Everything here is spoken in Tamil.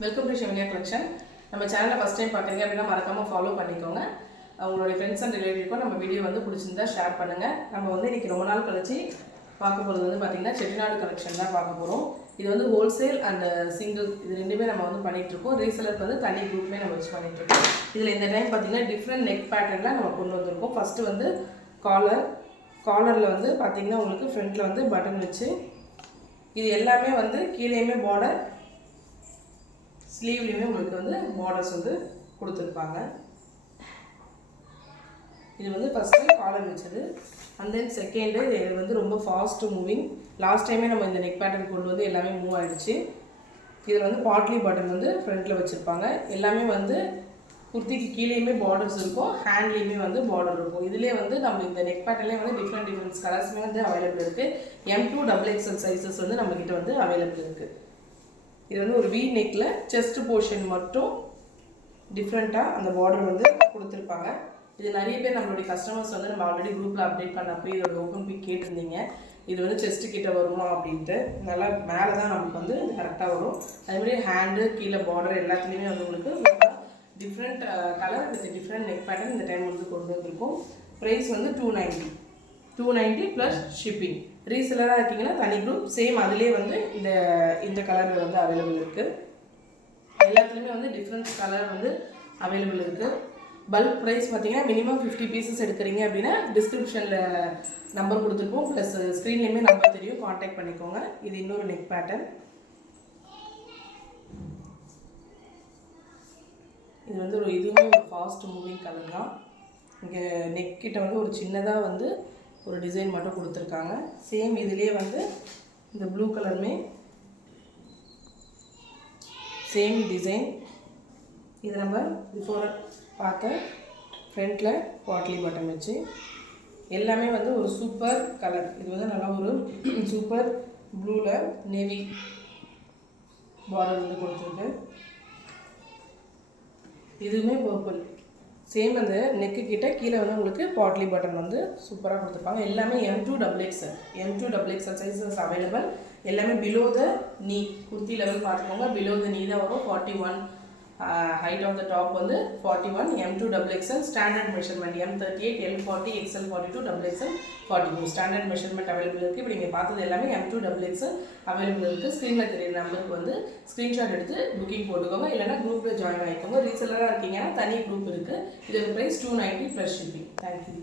Welcome to ஷெவனியா collection. நம்ம சேனலை ஃபஸ்ட் டைம் பார்க்குறீங்க அப்படின்னா மறக்காமல் ஃபாலோ பண்ணிக்கோங்க. உங்களுடைய ஃப்ரெண்ட்ஸ் அண்ட் ரிலேட்டிவ்க்கும் நம்ம வீடியோ வந்து பிடிச்சிருந்தா ஷேர் பண்ணுங்கள். நம்ம வந்து இன்றைக்கி ரொம்ப நாள் கழிச்சு பார்க்க போகிறது வந்து பார்த்திங்கன்னா செட்டிநாடு கலெக்ஷன் தான் பார்க்க போகிறோம். இது வந்து ஹோல்சேல் அண்ட் சிங்கிள் இது ரெண்டுமே நம்ம வந்து பண்ணிகிட்ருக்கோம். ரீசெலருக்கு வந்து தனி குரூப்மே நம்ம வச்சு பண்ணிகிட்ருக்கோம். இதில் இந்த டைம் பார்த்திங்கன்னா டிஃப்ரெண்ட் நெக் பேட்டர்னில் நம்ம கொண்டு வந்திருக்கோம். ஃபஸ்ட்டு வந்து காலரில் வந்து பார்த்திங்கன்னா உங்களுக்கு ஃப்ரண்ட்டில் வந்து பட்டன் வச்சு, இது எல்லாமே வந்து கீழேயுமே பார்டர், ஸ்லீவ்லேயுமே உங்களுக்கு வந்து பார்டர்ஸ் வந்து கொடுத்துருப்பாங்க. இது வந்து ஃபஸ்ட்டு காலர் வச்சது. அண்ட் தென் செகண்டு இது வந்து ரொம்ப ஃபாஸ்ட்டு மூவிங். லாஸ்ட் டைமே நம்ம இந்த நெக் பேட்டர்ன் கொண்டு வந்து எல்லாமே மூவ் ஆகிடுச்சு. இதில் வந்து பாட்லி பட்டன் வந்து ஃப்ரண்ட்டில் வச்சுருப்பாங்க. எல்லாமே வந்து குர்த்திக்கு கீழேயுமே பார்டர்ஸ் இருக்கும், ஹேண்ட்லேயுமே வந்து பார்டர் இருக்கும். இதிலே வந்து நம்ம இந்த நெக் பேட்டர்லேயே வந்து டிஃப்ரெண்ட் கலர்ஸுமே வந்து அவைலபிள் இருக்குது. M2 XXL சைஸஸ் வந்து நம்மக்கிட்ட வந்து அவைலபிள் இருக்குது. இது வந்து ஒரு வி நெக்கில் செஸ்ட் போர்ஷன் மட்டும் டிஃப்ரெண்ட்டாக அந்த பார்டர் வந்து கொடுத்துருப்பாங்க. இது நிறைய பேர் நம்மளுடைய கஸ்டமர்ஸ் வந்து நம்ம ஆல்ரெடி குரூப்பில் அப்டேட் பண்ணப்போ இதோட ஓப்பன் பிக் கேட்டிருந்தீங்க. இது வந்து செஸ்ட்டு கிட்ட வருமா அப்படின்ட்டு. நல்லா மேலே தான் நமக்கு வந்து இது கரெக்டாக வரும். அதேமாதிரி ஹேண்டு கீழே பார்டர் எல்லாத்துலேயுமே வந்து உங்களுக்கு different colour with different neck pattern இந்த டைம் வந்து கொண்டு வந்திருக்கும். ப்ரைஸ் வந்து 290 ப்ளஸ் ஷிப்பிங். ரீசெலராக இருக்கீங்கன்னா தனி குரூப் சேம் அதிலே வந்து இந்த கலர் வந்து அவைலபிள் இருக்குது. எல்லாத்துலேயுமே வந்து டிஃப்ரெண்ட் கலர் வந்து அவைலபிள் இருக்குது. பல்க் ப்ரைஸ் பார்த்தீங்கன்னா மினிமம் 50 பீசஸ் எடுக்கிறீங்க அப்படின்னா டிஸ்கிரிப்ஷனில் நம்பர் கொடுத்துருப்போம், ப்ளஸ் ஸ்க்ரீன்லேயுமே நம்பர் தெரியும், காண்டாக்ட் பண்ணிக்கோங்க. இது இன்னொரு நெக் பேட்டர்ன். இது வந்து இதுவுமே ஒரு ஃபாஸ்ட் மூவிங் கலர் தான். இங்கே நெக் கிட்ட வந்து ஒரு சின்னதாக வந்து ஒரு டிசைன் மட்டும் கொடுத்துருக்காங்க. சேம் இதிலே வந்து இந்த ப்ளூ கலருமே சேம் டிசைன். இது நம்ம பிஃபோர் பார்த்த ஃப்ரண்ட்டில் பாட்லி பட்டன் வச்சு எல்லாமே வந்து ஒரு சூப்பர் கலர். இது வந்து நல்லா ஒரு சூப்பர் ப்ளூவில் நேவி பார்டர் வந்து கொடுத்துருக்கு. இதுவுமே பர்பிள் சேம் அந்த நெக்கு கிட்ட கீழே வந்து உங்களுக்கு பாட்லி பட்டன் வந்து சூப்பராக கொடுத்துருப்பாங்க. எல்லாமே M2 XXL சைஸஸ் அவைலபிள். எல்லாமே பிலோ த நீ குர்த்தி லெவல் பார்த்துக்கோங்க. பிலோ த நீ தான் வரும். 41 ஹைட் ஆஃப் த டாப் வந்து 41. M2 XXL standard measurement M38 L40 XL42 XXL 42 standard measurement available இருக்குது. இப்போ நீங்கள் பார்த்தது எல்லாமே M2 XXL அவைலபிள் இருக்குது. ஸ்க்ரீனில் தெரியுற நம்பருக்கு வந்து ஸ்க்ரீன்ஷாட் எடுத்து புக்கிங் போட்டுக்கோங்க. இல்லைனா குரூப்பில் ஜாயின் ஆகிக்கோங்க. ரீசெலராக இருக்கீங்கன்னா தனி குரூப் இருக்குது. இதோட ப்ரைஸ் 290 ப்ளஸ் ஷிப்பிங். தேங்க்யூ.